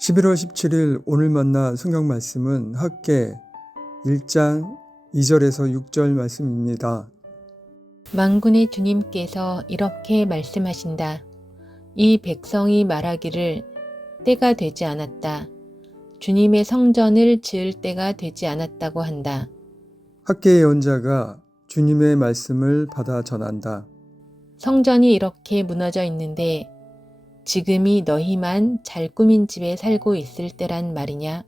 11월 17일 오늘 만나 성경 말씀은 학개 1장 2절에서 6절 말씀입니다. 만군의 주님께서 이렇게 말씀하신다. 이 백성이 말하기를 때가 되지 않았다. 주님의 성전을 지을 때가 되지 않았다고 한다. 학개의 예언자가 주님의 말씀을 받아 전한다. 성전이 이렇게 무너져 있는데 지금이 너희만 잘 꾸민 집에 살고 있을 때란 말이냐?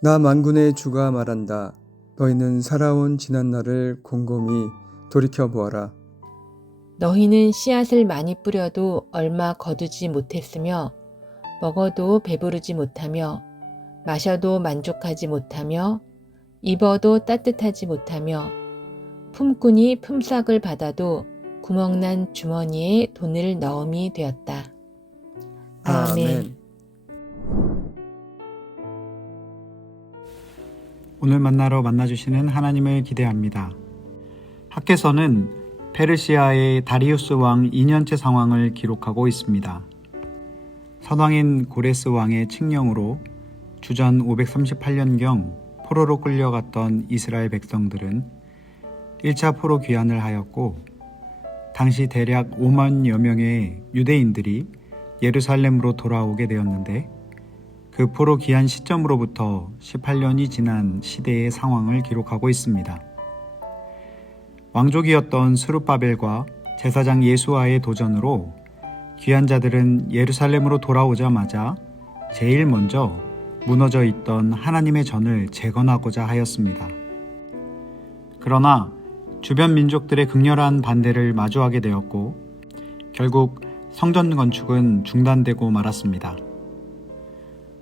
나 만군의 주가 말한다. 너희는 살아온 지난 날을 곰곰이 돌이켜보아라. 너희는 씨앗을 많이 뿌려도 얼마 거두지 못했으며 먹어도 배부르지 못하며 마셔도 만족하지 못하며 입어도 따뜻하지 못하며 품꾼이 품삯을 받아도 구멍난 주머니에 돈을 넣음이 되었다. 아멘. 오늘 만나러 만나주시는 하나님을 기대합니다. 학개서는 페르시아의 다리우스 왕 2년째 상황을 기록하고 있습니다. 선왕인 고레스 왕의 칙령으로 주전 538년경 포로로 끌려갔던 이스라엘 백성들은 1차 포로 귀환을 하였고, 당시 대략 5만여 명의 유대인들이 예루살렘으로 돌아오게 되었는데, 그 포로 귀환 시점으로부터 18년이 지난 시대의 상황을 기록하고 있습니다. 왕족이었던 스룹바벨과 제사장 예수아의 도전으로 귀환자들은 예루살렘으로 돌아오자마자 제일 먼저 무너져 있던 하나님의 전을 재건하고자 하였습니다. 그러나 주변 민족들의 극렬한 반대를 마주하게 되었고, 결국 성전 건축은 중단되고 말았습니다.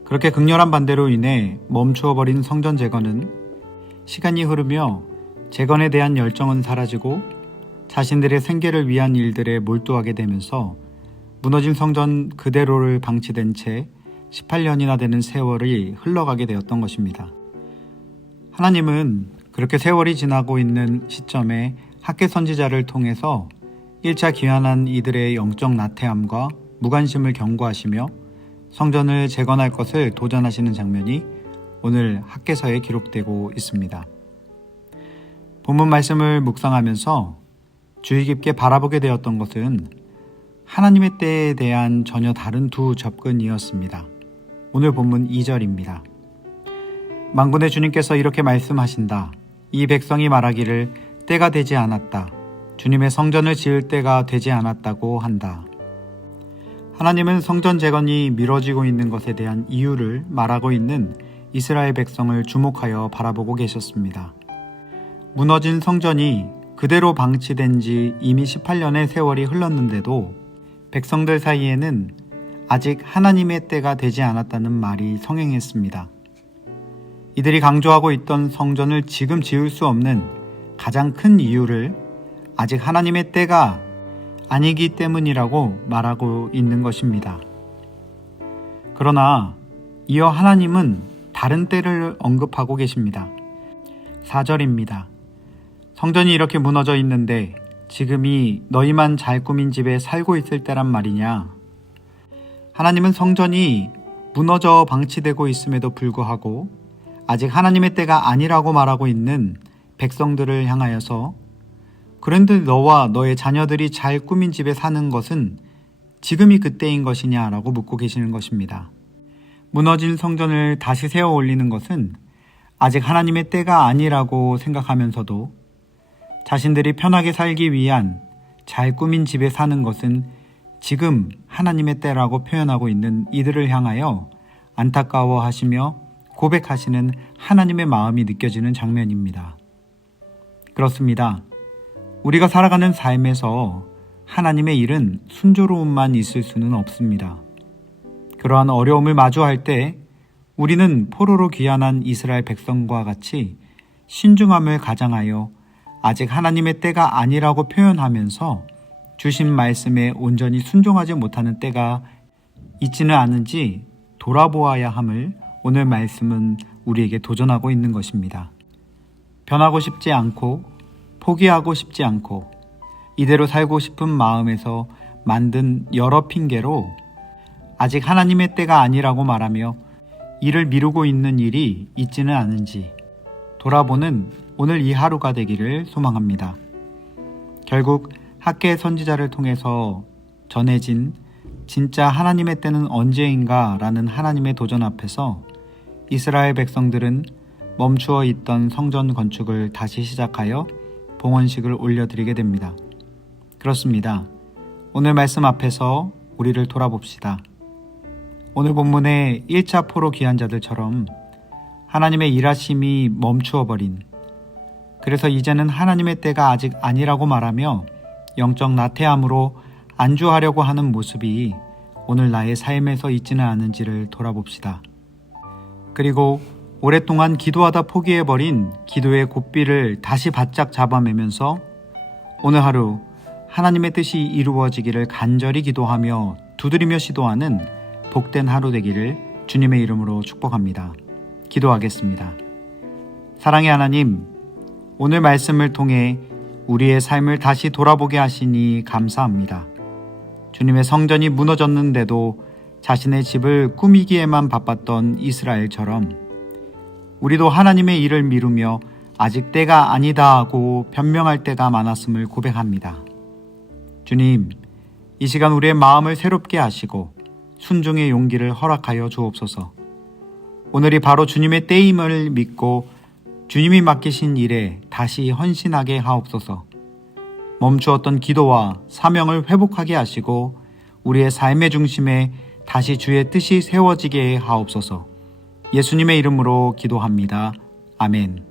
그렇게 극렬한 반대로 인해 멈추어버린 성전 재건은 시간이 흐르며 재건에 대한 열정은 사라지고 자신들의 생계를 위한 일들에 몰두하게 되면서 무너진 성전 그대로를 방치된 채 18년이나 되는 세월이 흘러가게 되었던 것입니다. 하나님은 그렇게 세월이 지나고 있는 시점에 학개 선지자를 통해서 1차 귀환한 이들의 영적 나태함과 무관심을 경고하시며 성전을 재건할 것을 도전하시는 장면이 오늘 학개서에 기록되고 있습니다. 본문 말씀을 묵상하면서 주의 깊게 바라보게 되었던 것은 하나님의 때에 대한 전혀 다른 두 접근이었습니다. 오늘 본문 2절입니다. 만군의 주님께서 이렇게 말씀하신다. 이 백성이 말하기를 때가 되지 않았다. 주님의 성전을 지을 때가 되지 않았다고 한다. 하나님은 성전 재건이 미뤄지고 있는 것에 대한 이유를 말하고 있는 이스라엘 백성을 주목하여 바라보고 계셨습니다. 무너진 성전이 그대로 방치된 지 이미 18년의 세월이 흘렀는데도 백성들 사이에는 아직 하나님의 때가 되지 않았다는 말이 성행했습니다. 이들이 강조하고 있던 성전을 지금 지을 수 없는 가장 큰 이유를 아직 하나님의 때가 아니기 때문이라고 말하고 있는 것입니다. 그러나 이어 하나님은 다른 때를 언급하고 계십니다. 4절입니다. 성전이 이렇게 무너져 있는데 지금이 너희만 잘 꾸민 집에 살고 있을 때란 말이냐? 하나님은 성전이 무너져 방치되고 있음에도 불구하고 아직 하나님의 때가 아니라고 말하고 있는 백성들을 향하여서 그런데 너와 너의 자녀들이 잘 꾸민 집에 사는 것은 지금이 그때인 것이냐라고 묻고 계시는 것입니다. 무너진 성전을 다시 세워 올리는 것은 아직 하나님의 때가 아니라고 생각하면서도 자신들이 편하게 살기 위한 잘 꾸민 집에 사는 것은 지금 하나님의 때라고 표현하고 있는 이들을 향하여 안타까워하시며 고백하시는 하나님의 마음이 느껴지는 장면입니다. 그렇습니다. 우리가 살아가는 삶에서 하나님의 일은 순조로움만 있을 수는 없습니다. 그러한 어려움을 마주할 때 우리는 포로로 귀환한 이스라엘 백성과 같이 신중함을 가장하여 아직 하나님의 때가 아니라고 표현하면서 주신 말씀에 온전히 순종하지 못하는 때가 있지는 않은지 돌아보아야 함을 오늘 말씀은 우리에게 도전하고 있는 것입니다. 변하고 싶지 않고 포기하고 싶지 않고 이대로 살고 싶은 마음에서 만든 여러 핑계로 아직 하나님의 때가 아니라고 말하며 이를 미루고 있는 일이 있지는 않은지 돌아보는 오늘 이 하루가 되기를 소망합니다. 결국 학계 선지자를 통해서 전해진 진짜 하나님의 때는 언제인가 라는 하나님의 도전 앞에서 이스라엘 백성들은 멈추어 있던 성전 건축을 다시 시작하여 봉헌식을 올려드리게 됩니다. 그렇습니다. 오늘 말씀 앞에서 우리를 돌아봅시다. 오늘 본문의 1차 포로 귀한 자들처럼 하나님의 일하심이 멈추어 버린, 그래서 이제는 하나님의 때가 아직 아니라고 말하며 영적 나태함으로 안주하려고 하는 모습이 오늘 나의 삶에서 있지는 않은지를 돌아봅시다. 그리고 오랫동안 기도하다 포기해버린 기도의 고삐를 다시 바짝 잡아매면서 오늘 하루 하나님의 뜻이 이루어지기를 간절히 기도하며 두드리며 시도하는 복된 하루 되기를 주님의 이름으로 축복합니다. 기도하겠습니다. 사랑의 하나님, 오늘 말씀을 통해 우리의 삶을 다시 돌아보게 하시니 감사합니다. 주님의 성전이 무너졌는데도 자신의 집을 꾸미기에만 바빴던 이스라엘처럼 우리도 하나님의 일을 미루며 아직 때가 아니다 하고 변명할 때가 많았음을 고백합니다. 주님, 이 시간 우리의 마음을 새롭게 하시고 순종의 용기를 허락하여 주옵소서. 오늘이 바로 주님의 때임을 믿고 주님이 맡기신 일에 다시 헌신하게 하옵소서. 멈추었던 기도와 사명을 회복하게 하시고 우리의 삶의 중심에 다시 주의 뜻이 세워지게 하옵소서. 예수님의 이름으로 기도합니다. 아멘.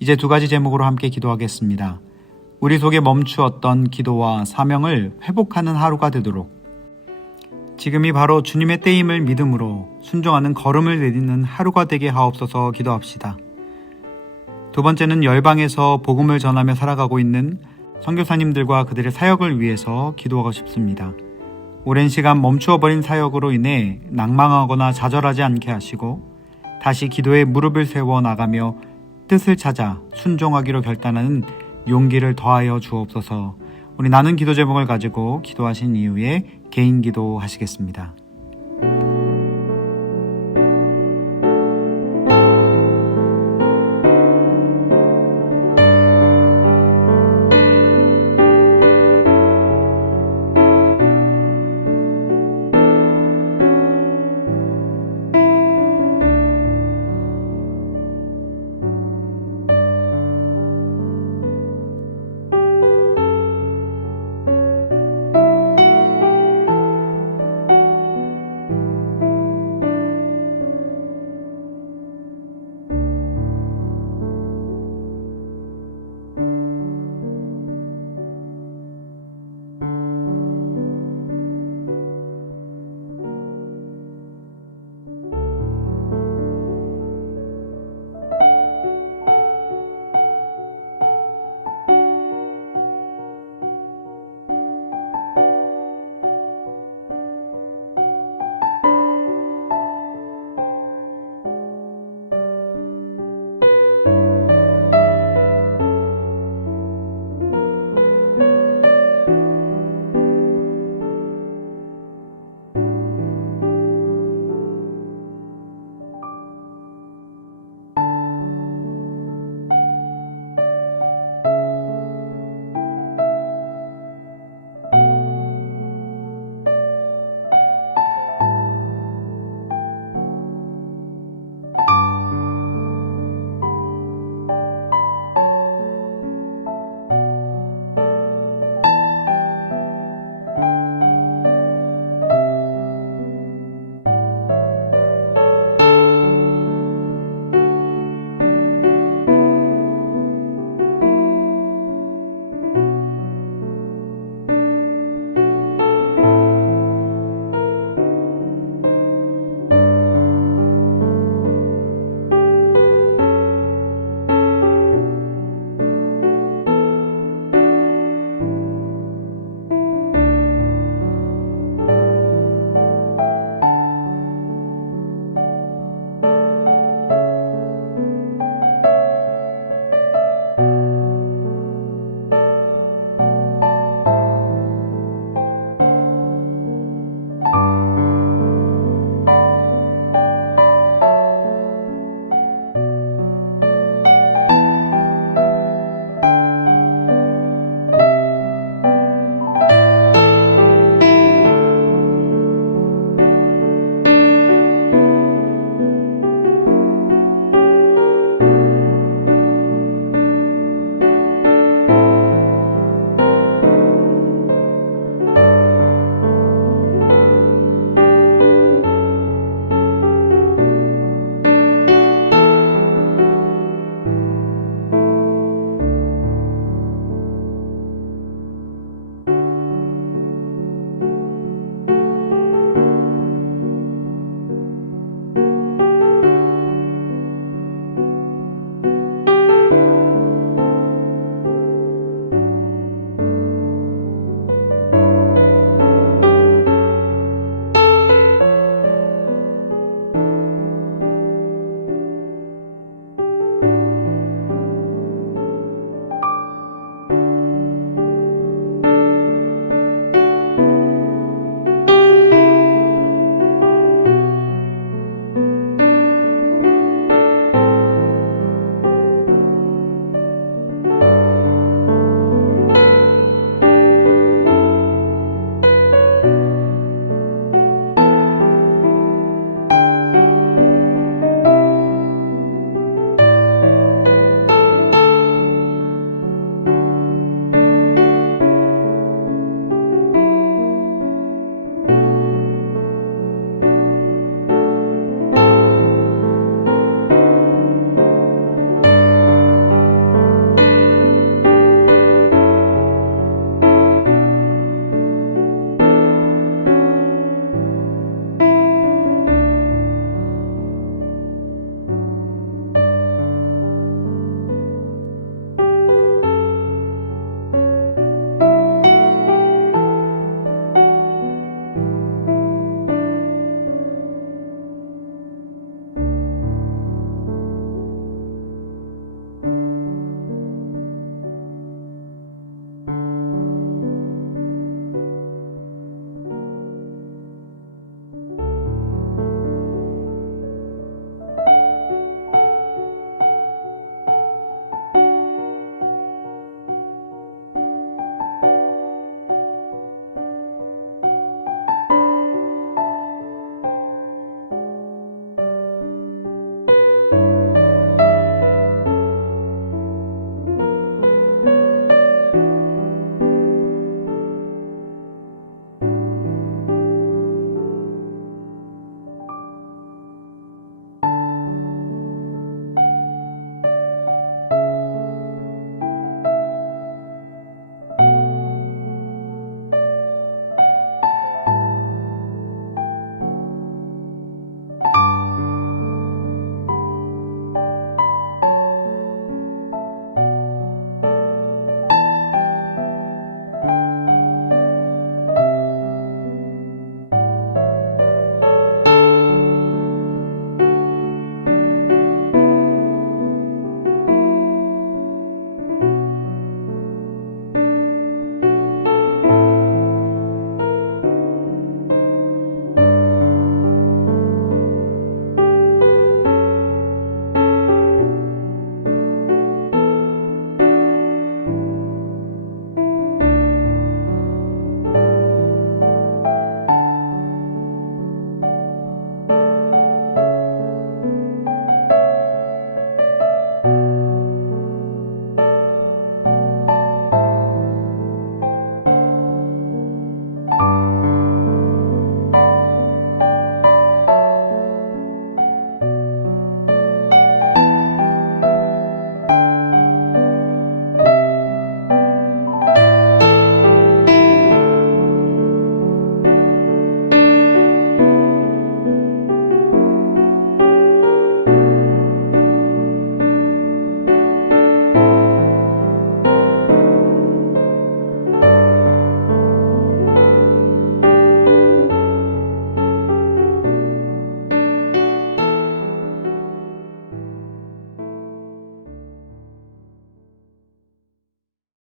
이제 두 가지 제목으로 함께 기도하겠습니다. 우리 속에 멈추었던 기도와 사명을 회복하는 하루가 되도록 지금이 바로 주님의 때임을 믿음으로 순종하는 걸음을 내딛는 하루가 되게 하옵소서 기도합시다. 두 번째는 열방에서 복음을 전하며 살아가고 있는 선교사님들과 그들의 사역을 위해서 기도하고 싶습니다. 오랜 시간 멈추어버린 사역으로 인해 낭망하거나 좌절하지 않게 하시고 다시 기도에 무릎을 세워 나가며 뜻을 찾아 순종하기로 결단하는 용기를 더하여 주옵소서. 우리 나눈 기도 제목을 가지고 기도하신 이후에 개인 기도 하시겠습니다.